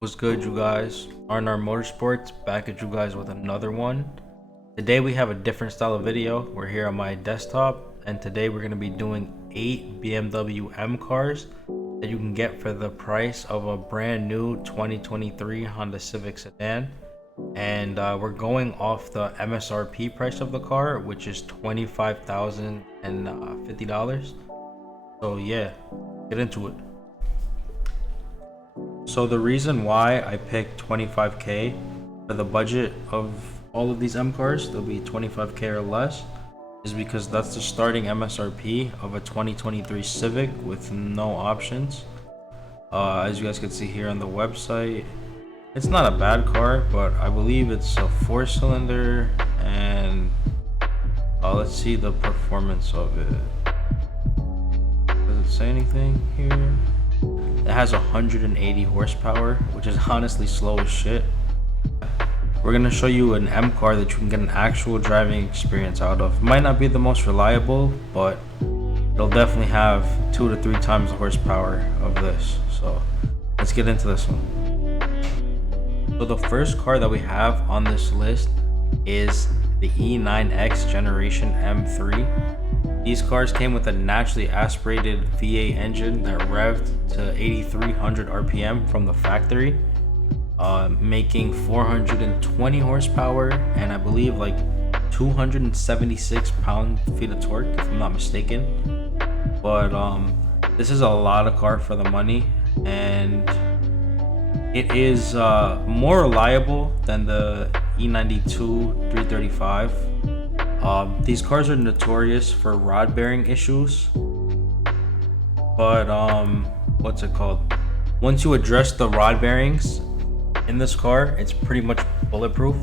What's good, you guys? R&R Motorsports back at you guys with another one. Today we have a different style of video. We're here on my desktop, and today we're going to be doing 8 BMW M cars that you can get for the price of a brand new 2023 Honda Civic sedan. And we're going off the MSRP price of the car, which is $25,050. So yeah, get into it. So the reason why I picked 25k for the budget of all of these M cars, they'll be 25k or less, is because that's the starting MSRP of a 2023 Civic with no options. As you guys can see here on the website, it's not a bad car, but I believe it's a 4-cylinder, and let's see the performance of it. Does it say anything here? It has 180 horsepower, which is honestly slow as shit. We're gonna show you an M car that you can get an actual driving experience out of. Might not be the most reliable, but it'll definitely have 2 to 3 times the horsepower of this. So let's get into this one. So the first car that we have on this list is the E9X Generation M3. These cars came with a naturally aspirated V8 engine that revved to 8,300 RPM from the factory, making 420 horsepower and I believe like 276 pound-feet of torque, if I'm not mistaken. But this is a lot of car for the money, and it is more reliable than the E92 335. These cars are notorious for rod bearing issues, but what's it called? Once you address the rod bearings in this car, it's pretty much bulletproof.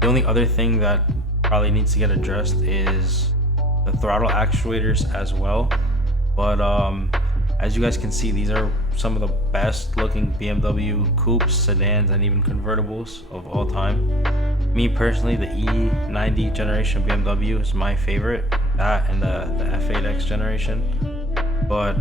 The only other thing that probably needs to get addressed is the throttle actuators as well. But as you guys can see, these are some of the best looking BMW coupes, sedans, and even convertibles of all time. Me personally, the E90 generation BMW is my favorite, that and the F8X generation. But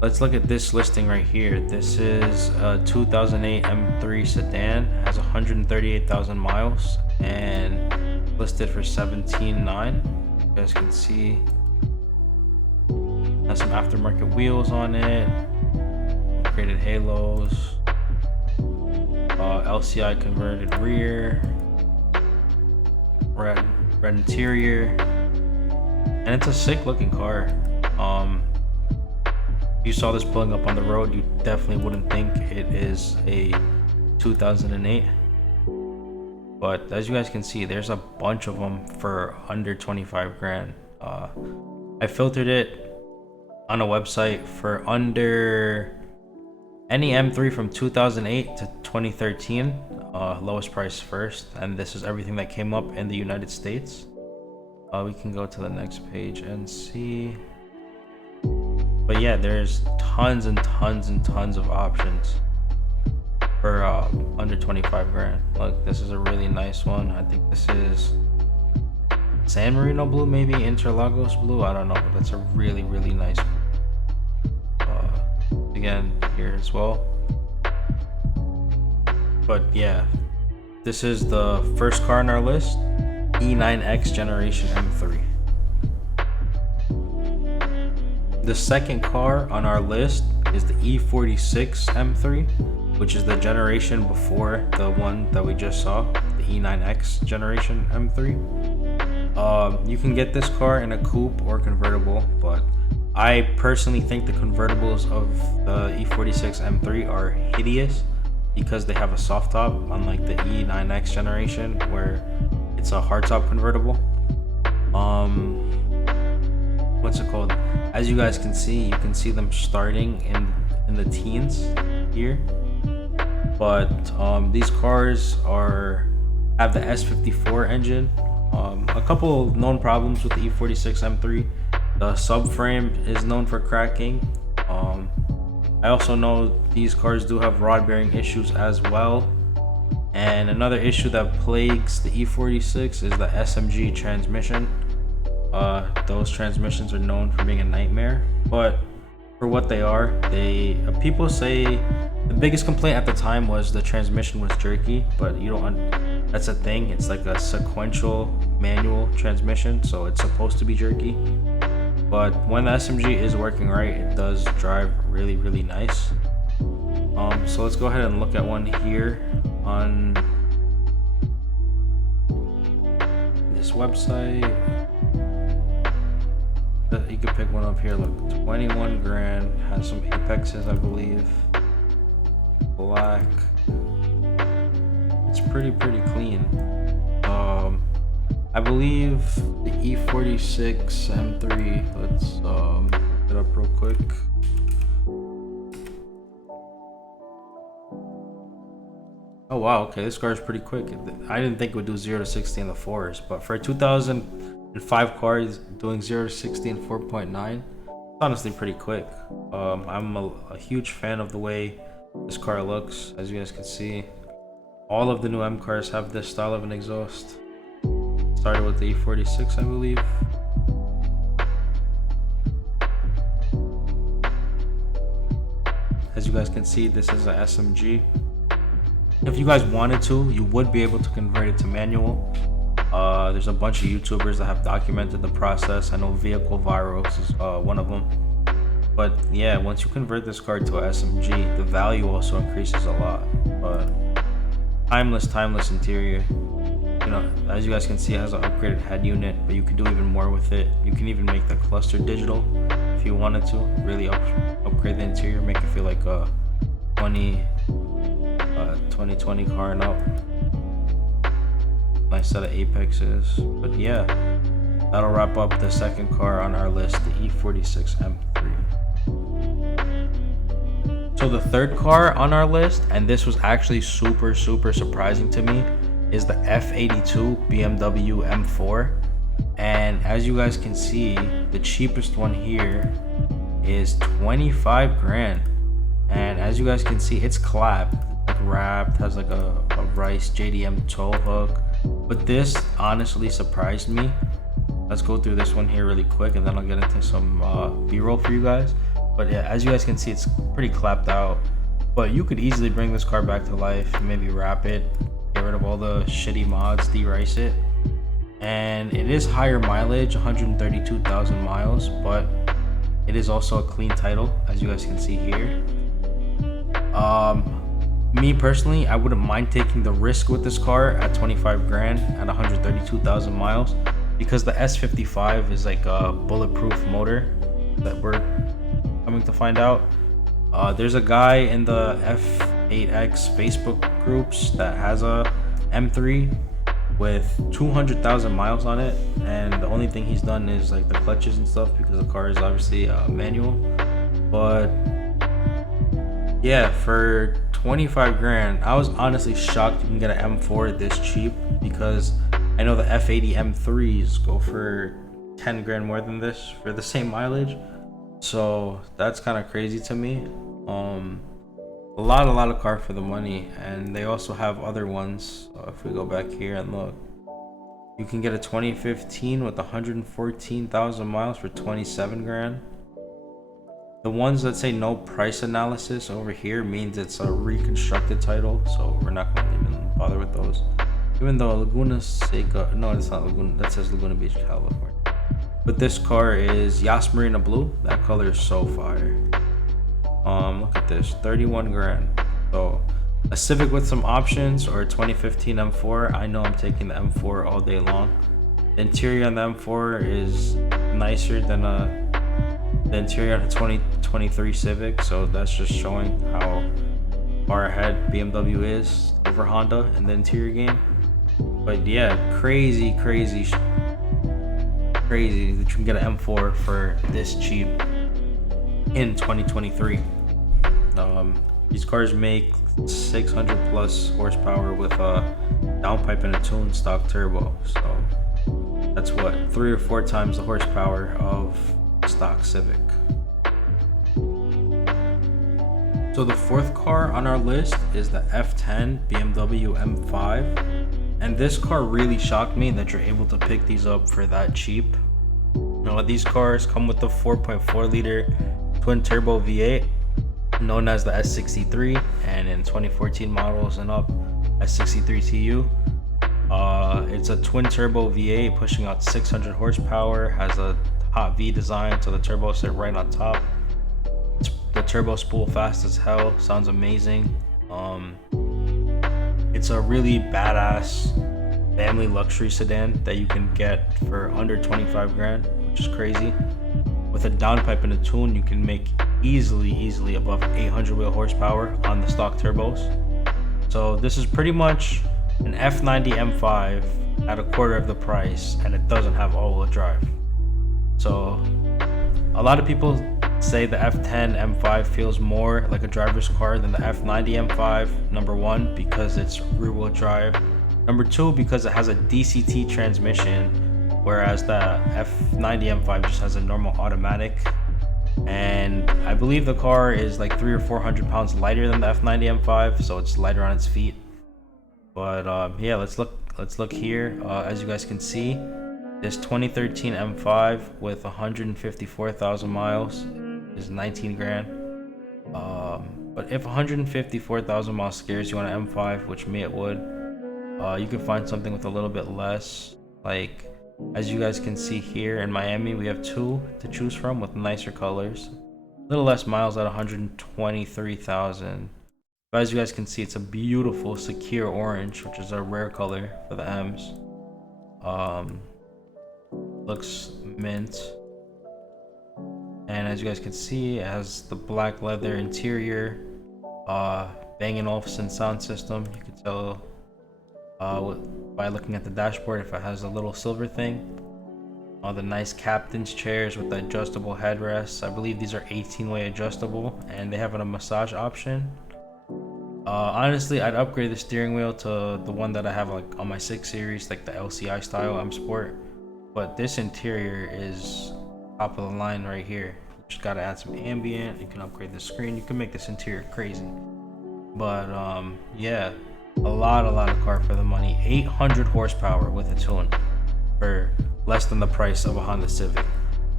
let's look at this listing right here. This is a 2008 M3 sedan, has 138,000 miles and listed for $17,900. You guys can see has some aftermarket wheels on it, upgraded halos, LCI converted rear, red interior, and it's a sick looking car. If you saw this pulling up on the road, you definitely wouldn't think it is a 2008. But as you guys can see, there's a bunch of them for under 25 grand. I filtered it on a website for under any M3 from 2008 to 2013, lowest price first, and this is everything that came up in the United States. We can go to the next page and see. But yeah, there's tons and tons and tons of options for under 25 grand. Look, this is a really nice one. I think this is San Marino blue, maybe Interlagos blue. I don't know, but that's a really, really nice one. Again here as well. But yeah, this is the first car on our list, E9X Generation M3. The second car on our list is the E46 M3, which is the generation before the one that we just saw, the E9X Generation M3. You can get this car in a coupe or convertible, but I personally think the convertibles of the E46 M3 are hideous because they have a soft top, unlike the E9X generation where it's a hardtop convertible. What's it called? As you guys can see, you can see them starting in the teens here. But these cars have the S54 engine. A couple known problems with the E46 M3. The subframe is known for cracking. I also know these cars do have rod bearing issues as well. And another issue that plagues the E46 is the SMG transmission. Those transmissions are known for being a nightmare, but for what they are, people say The biggest complaint at the time was the transmission was jerky, but you don't. That's a thing. It's like a sequential manual transmission, so it's supposed to be jerky. But when the SMG is working right, it does drive really, really nice. So let's go ahead and look at one here on this website. You can pick one up here. Look, 21 grand, has some apexes, I believe. Black. It's pretty clean. I believe the E46 M3. Let's get up real quick. Oh wow, okay, this car is pretty quick. I didn't think it would do 0 to 60 in the 4s, but for a 2005 car doing 0 to 60 in 4.9, it's honestly pretty quick. I'm a huge fan of the way this car looks. As you guys can see, all of the new M cars have this style of an exhaust. Started with the E46, I believe. As you guys can see, this is a SMG. If you guys wanted to, you would be able to convert it to manual. There's a bunch of YouTubers that have documented the process. I know Vehicle Virals is one of them. But yeah, once you convert this car to a SMG, the value also increases a lot. But timeless interior. You know, as you guys can see, it has an upgraded head unit, but you can do even more with it. You can even make the cluster digital if you wanted to. Really upgrade the interior, make it feel like a 2020 car and up. Nice set of apexes. But yeah, that'll wrap up the second car on our list, the E46 M3. So the third car on our list, and this was actually super surprising to me, is the F82 BMW M4. And as you guys can see, the cheapest one here is 25 grand. And as you guys can see, it's clapped, like wrapped, has like a Rice JDM tow hook. But this honestly surprised me. Let's go through this one here really quick, and then I'll get into some B-roll for you guys. But yeah, as you guys can see, it's pretty clapped out. But you could easily bring this car back to life, maybe wrap it, get rid of all the shitty mods, de-rice it. And it is higher mileage, 132,000 miles, but it is also a clean title, as you guys can see here. Me personally, I wouldn't mind taking the risk with this car at 25 grand at 132,000 miles, because the S55 is like a bulletproof motor that we're coming to find out. There's a guy in the F8X Facebook groups that has a M3 with 200,000 miles on it, and the only thing he's done is like the clutches and stuff, because the car is obviously manual. But yeah, for 25 grand, I was honestly shocked you can get an M4 this cheap, because I know the F80 M3s go for 10 grand more than this for the same mileage. So that's kind of crazy to me. A lot of car for the money. And they also have other ones. If we go back here and look, you can get a 2015 with 114,000 miles for 27 grand. The ones that say no price analysis over here means it's a reconstructed title, so we're not going to even bother with those. Even though Laguna Seca, no, it's not Laguna, that says Laguna Beach, California. But this car is Yas Marina Blue. That color is so fire. Look at this, 31 grand. So a Civic with some options, or a 2015 M4. I know I'm taking the M4 all day long. The interior on the M4 is nicer than the interior on the 2023 Civic, so that's just showing how far ahead BMW is over Honda in the interior game. But yeah, crazy that you can get an M4 for this cheap in 2023. These cars make 600 plus horsepower with a downpipe and a tuned stock turbo, so that's what, 3 or 4 times the horsepower of stock Civic. So the fourth car on our list is the F10 BMW M5, and this car really shocked me that you're able to pick these up for that cheap. You know, these cars come with the 4.4 liter twin turbo V8, known as the S63, and in 2014 models and up, S63TU. It's a twin turbo V8 pushing out 600 horsepower, has a hot V design, so the turbos sit right on top. The turbo spool fast as hell, sounds amazing. It's a really badass family luxury sedan that you can get for under 25 grand, which is crazy. With a downpipe and a tune, you can make easily above 800 wheel horsepower on the stock turbos. So this is pretty much an F90 M5 at a quarter of the price, and it doesn't have all-wheel drive. So a lot of people say the F10 M5 feels more like a driver's car than the F90 M5. Number one, because it's rear-wheel drive. Number two, because it has a DCT transmission, whereas the F90 M5 just has a normal automatic. And I believe the car is like 300 or 400 pounds lighter than the F90 M5, so it's lighter on its feet. But yeah, let's look here. As you guys can see, this 2013 M5 with 154,000 miles is 19 grand. But if 154,000 miles scares you on an M5, which it would, you can find something with a little bit less. Like, as you guys can see here in Miami, we have two to choose from with nicer colors. A little less miles at 123,000. But as you guys can see, it's a beautiful secure orange, which is a rare color for the M's. Looks mint. And as you guys can see, it has the black leather interior, Bang & Olufsen sound system. You can tell by looking at the dashboard if it has a little silver thing. All the nice captain's chairs with the adjustable headrests. I believe these are 18-way adjustable, and they have a massage option. Honestly, I'd upgrade the steering wheel to the one that I have like on my 6 Series, like the LCI style M Sport. But this interior is top of the line right here. You just gotta add some ambient. You can upgrade the screen. You can make this interior crazy. But yeah, a lot of car for the money. 800 horsepower with a tune for less than the price of a Honda Civic.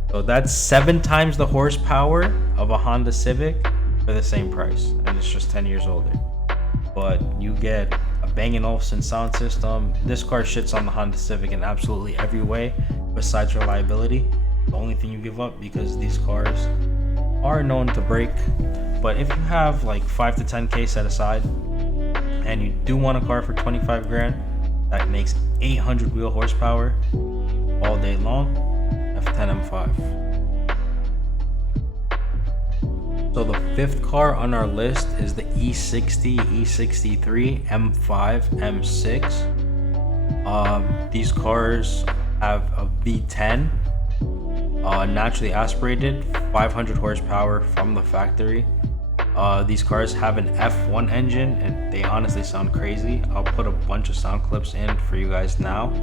So that's 7 times the horsepower of a Honda Civic for the same price, and it's just 10 years older. But you get a Bang & Olufsen sound system. This car shits on the Honda Civic in absolutely every way besides reliability. The only thing you give up, because these cars are known to break. But if you have like 5 to 10k set aside and you do want a car for 25 grand that makes 800 wheel horsepower all day long, F10 M5. So the 5th car on our list is the E60, E63, M5, M6. These cars have a V10, naturally aspirated, 500 horsepower from the factory. These cars have an F1 engine, and they honestly sound crazy. I'll put a bunch of sound clips in for you guys now.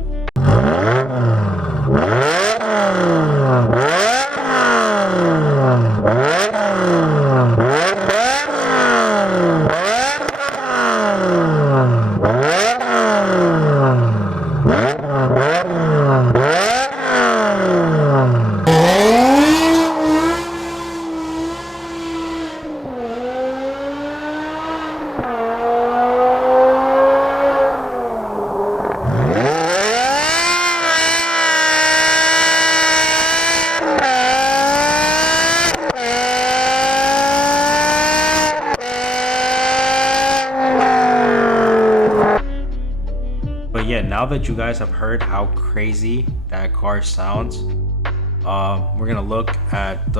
Yeah, now that you guys have heard how crazy that car sounds, we're gonna look at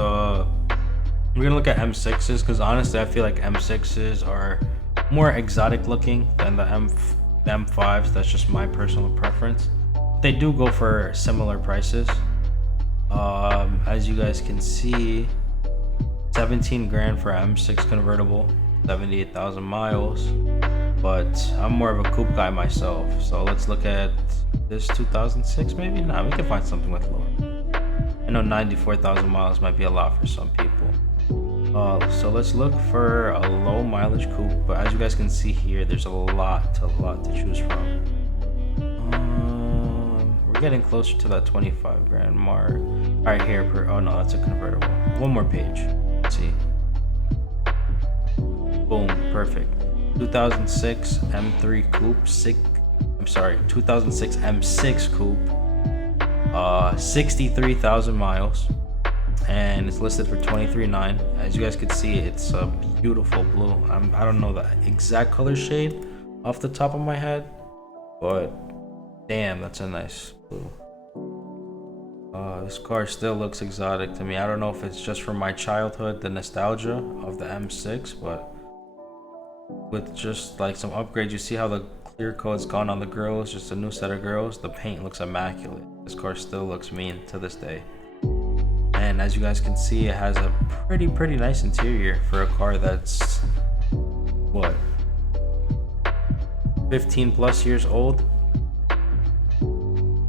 M6s, because honestly I feel like M6s are more exotic looking than the M5s. That's just my personal preference. They do go for similar prices. As you guys can see, 17 grand for M6 convertible, 78,000 miles. But I'm more of a coupe guy myself, so let's look at this 2006 maybe. Nah, we can find something with lower. I know 94,000 miles might be a lot for some people. So let's look for a low mileage coupe. But as you guys can see here, there's a lot to choose from. We're getting closer to that 25 grand mark. All right, here. Oh no, that's a convertible. One more page. Let's see. Boom, perfect. 2006 M3 coupe, 2006 M6 coupe, 63,000 miles, and it's listed for 23.9. As you guys can see, it's a beautiful blue. I don't know the exact color shade off the top of my head, but damn, that's a nice blue. This car still looks exotic to me. I don't know if it's just from my childhood, the nostalgia of the M6, but with just like some upgrades, you see how the clear coat's gone on the grills, just a new set of grills. The paint looks immaculate. This car still looks mean to this day. And as you guys can see, it has a pretty nice interior for a car that's what, 15 plus years old.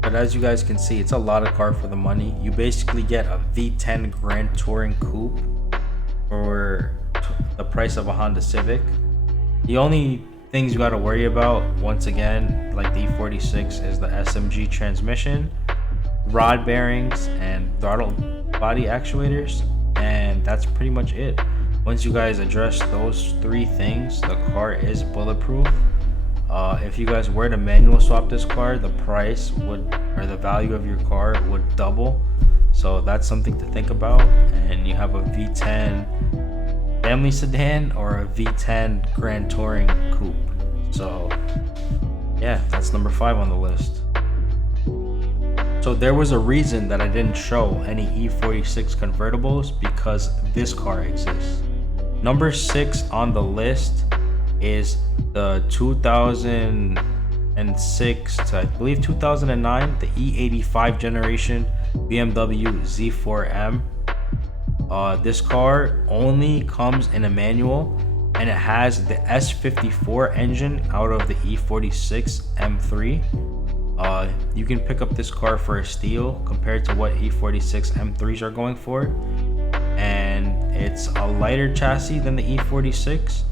But as you guys can see, it's a lot of car for the money. You basically get a V10 Grand Touring Coupe for the price of a Honda Civic. The only things you got to worry about, once again, like the E46, is the SMG transmission, rod bearings, and throttle body actuators, and that's pretty much it. Once you guys address those three things, the car is bulletproof. If you guys were to manual swap this car, the price would, or the value of your car would double. So that's something to think about. And you have a V10 family sedan or a V10 Grand Touring Coupe. So yeah, that's number 5 on the list. So there was a reason that I didn't show any E46 convertibles, because this car exists. Number 6 on the list is the 2006 to I believe 2009, the E85 generation BMW Z4M. This car only comes in a manual, and it has the S54 engine out of the E46 M3. You can pick up this car for a steal compared to what E46 M3s are going for, and it's a lighter chassis than the E46,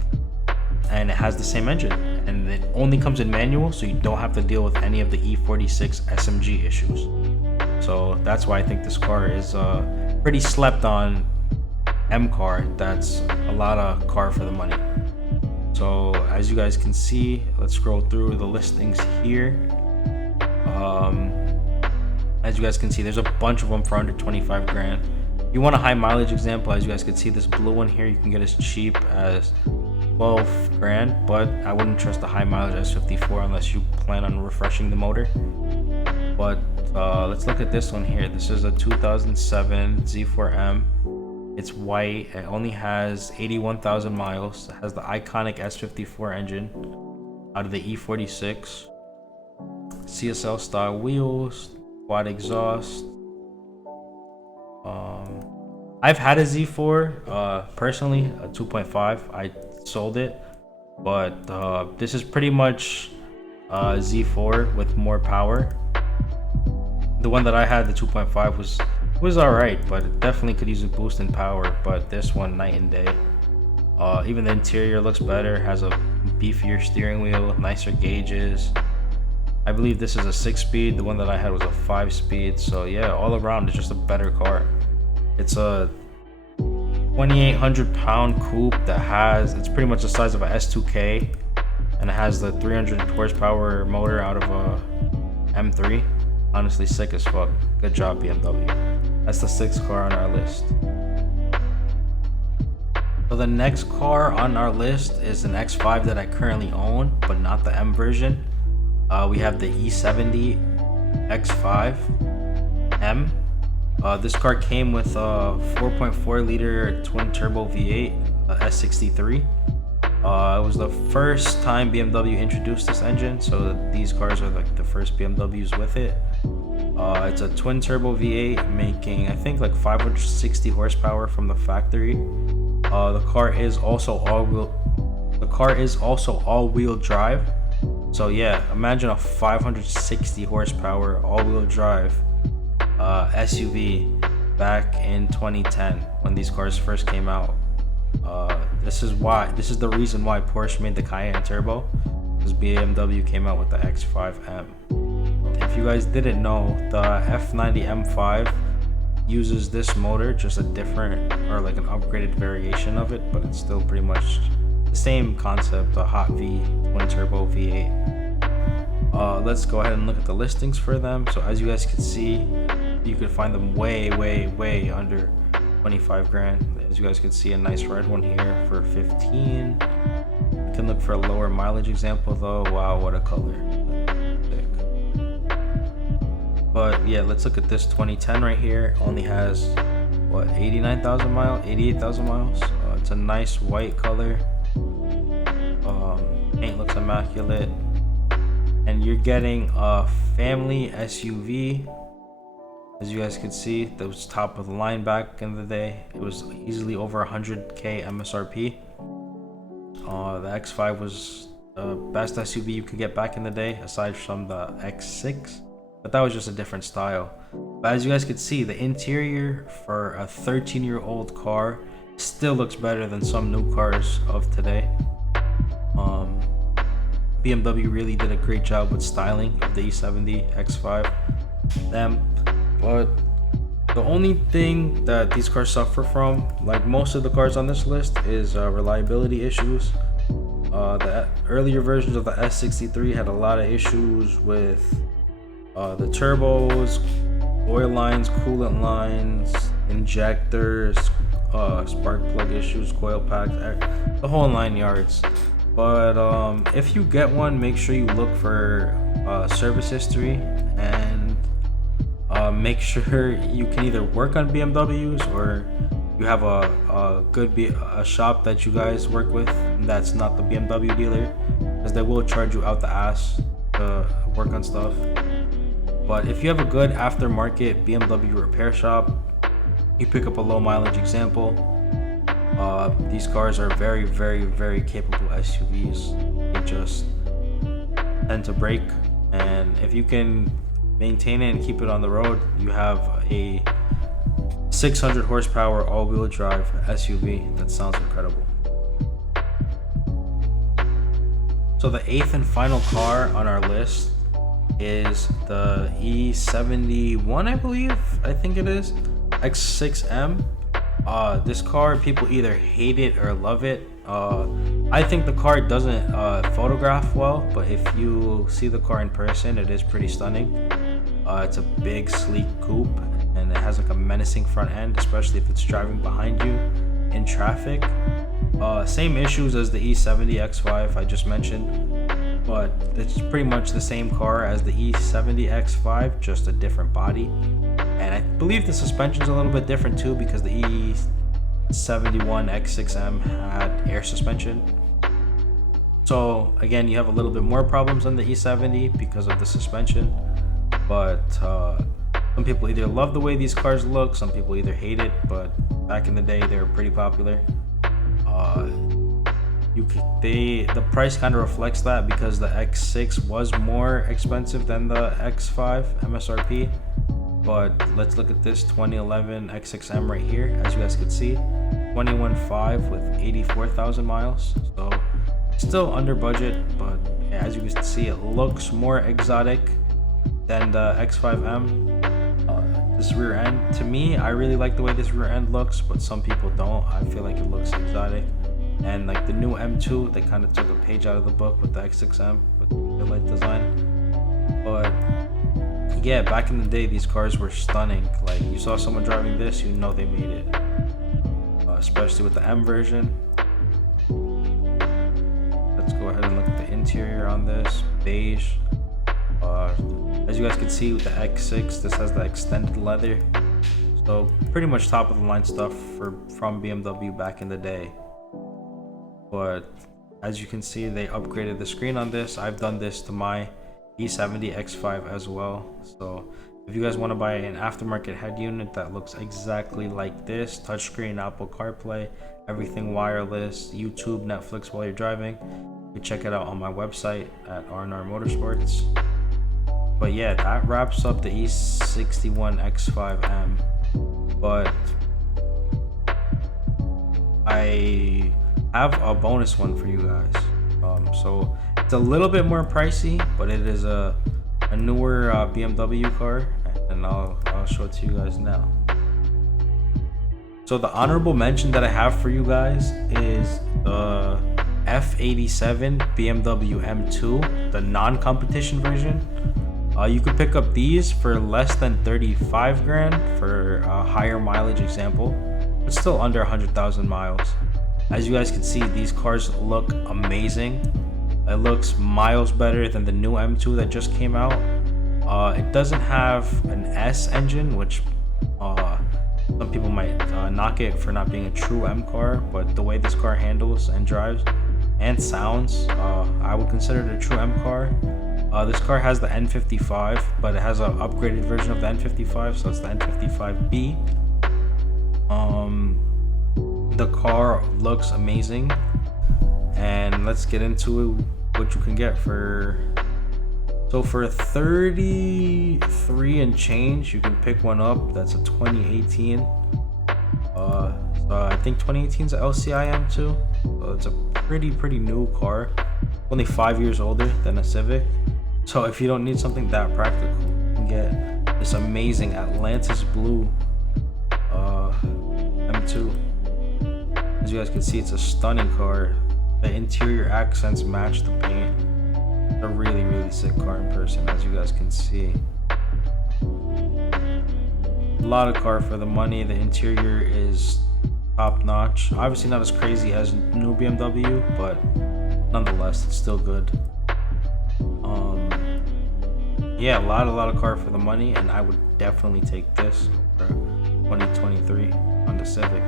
and it has the same engine, and it only comes in manual, so you don't have to deal with any of the E46 SMG issues. So that's why I think this car is pretty slept on M car. That's a lot of car for the money. So as you guys can see, let's scroll through the listings here. As you guys can see, there's a bunch of them for under 25 grand. You want a high mileage example, as you guys can see, this blue one here, you can get as cheap as 12 grand, but I wouldn't trust the high mileage S54 unless you plan on refreshing the motor. But let's look at this one here. This is a 2007 Z4M. It's white. It only has 81,000 miles. It has the iconic S54 engine out of the E46. CSL style wheels, quad exhaust. I've had a Z4 personally, a 2.5. I sold it, but this is pretty much a Z4 with more power. The one that I had, the 2.5, was alright, but it definitely could use a boost in power. But this one, night and day. Even the interior looks better, has a beefier steering wheel, nicer gauges. I believe this is a 6-speed. The one that I had was a 5-speed. So yeah, all around it's just a better car. It's a 2,800 pound coupe that it's pretty much the size of a S2K, and it has the 300 horsepower motor out of a M3. Honestly, sick as fuck. Good job, BMW. That's the 6th car on our list. So the next car on our list is an X5 that I currently own, but not the M version. We have the E70 X5 M. This car came with a 4.4 liter twin turbo V8 S63. It was the first time BMW introduced this engine, so these cars are like the first BMWs with it. It's a twin turbo V8 making, I think, like 560 horsepower from the factory. The car is also all-wheel drive. So yeah, imagine a 560 horsepower all-wheel drive SUV back in 2010 when these cars first came out. This is the reason why Porsche made the Cayenne Turbo, because BMW came out with the X5M. If you guys didn't know, the F90 M5 uses this motor, just a different, or like an upgraded variation of it, but it's still pretty much the same concept, a hot V twin turbo V8. Let's go ahead and look at the listings for them. So as you guys can see, you can find them way under 25 grand. As you guys can see, a nice red one here for 15. You can look for a lower mileage example though. Wow, what a color. Sick. But yeah, let's look at this 2010 right here. Only has what, 89,000 miles, 88,000 miles. It's a nice white color. Paint looks immaculate, and you're getting a family SUV. As you guys can see, that was top of the line back in the day. It was easily over 100k MSRP. The X5 was the best SUV you could get back in the day, aside from the X6, but that was just a different style. But as you guys can see, the interior for a 13-year-old car still looks better than some new cars of today. BMW really did a great job with styling of the E70 X5. But the only thing that these cars suffer from, like most of the cars on this list, is reliability issues. The earlier versions of the S63 had a lot of issues with the turbos, oil lines, coolant lines, injectors, spark plug issues, coil packs, the whole 9 yards. But if you get one, make sure you look for service history, and make sure you can either work on BMWs or you have a shop that you guys work with that's not the BMW dealer, because they will charge you out the ass to work on stuff. But if you have a good aftermarket BMW repair shop, you pick up a low mileage example. These cars are very capable SUVs. They just tend to break, and if you can maintain it and keep it on the road, you have a 600 horsepower all-wheel drive SUV that sounds incredible. So the 8th and final car on our list is the E71, I think it is, X6M. This car, people either hate it or love it. I think the car doesn't photograph well, but if you see the car in person, it is pretty stunning. It's a big, sleek coupe, and it has like a menacing front end, especially if it's driving behind you in traffic. Same issues as the E70 X5 I just mentioned, but it's pretty much the same car as the E70 X5, just a different body. And I believe the suspension's a little bit different too, because the E71 X6M had air suspension. So again, you have a little bit more problems than the E70 because of the suspension. But some people either love the way these cars look, some people either hate it, but back in the day they were pretty popular. The price kind of reflects that, because the X6 was more expensive than the X5 MSRP. But let's look at this 2011 X6M right here. As you guys can see, 21.5 with 84,000 miles. So still under budget, but as you can see, it looks more exotic than the X5M. This rear end, to me, I really like the way this rear end looks, but some people don't. I feel like it looks exotic. And like the new M2, they kind of took a page out of the book with the X6M with the light design. But yeah, back in the day, these cars were stunning. Like, you saw someone driving this, you know they made it. Especially with the M version. Let's go ahead and look at the interior on this. Beige. As you guys can see with the X6, this has the extended leather. So pretty much top of the line stuff from BMW back in the day. But as you can see, they upgraded the screen on this. I've done this to my E70 X5 as well. So if you guys want to buy an aftermarket head unit that looks exactly like this, touchscreen, Apple CarPlay, everything wireless, YouTube, Netflix while you're driving, you can check it out on my website at R&R Motorsports. But yeah, that wraps up the E61 X5M. But I have a bonus one for you guys. So it's a little bit more pricey, but it is a newer BMW car, and I'll show it to you guys now. So the honorable mention that I have for you guys is the F87 BMW M2, the non-competition version. You could pick up these for less than 35 grand for a higher mileage example, but still under 100,000 miles. As you guys can see, these cars look amazing. It looks miles better than the new M2 that just came out. It doesn't have an S engine, which some people might knock it for not being a true M car, but the way this car handles and drives and sounds, I would consider it a true M car. This car has the N55, but it has an upgraded version of the N55, so it's the N55B. The car looks amazing, and let's get into what you can get for. So for 33 and change, you can pick one up. That's a 2018. So I think 2018 is an LCI M2. So it's a pretty new car. Only 5 years older than a Civic. So if you don't need something that practical, you can get this amazing Atlantis Blue M2. As you guys can see, it's a stunning car. The interior accents match the paint. It's a really sick car in person, as you guys can see. A lot of car for the money. The interior is top notch. Obviously not as crazy as new BMW, but nonetheless, it's still good. Yeah, a lot of car for the money, and I would definitely take this for 2023 on the Civic.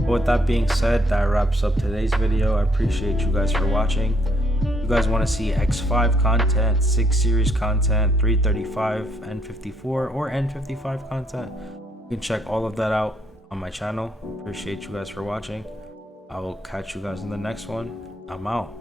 But with that being said, that wraps up today's video. I appreciate you guys for watching. If you guys want to see X5 content, 6 Series content, 335, N54, or N55 content, you can check all of that out on my channel. Appreciate you guys for watching. I will catch you guys in the next one. I'm out.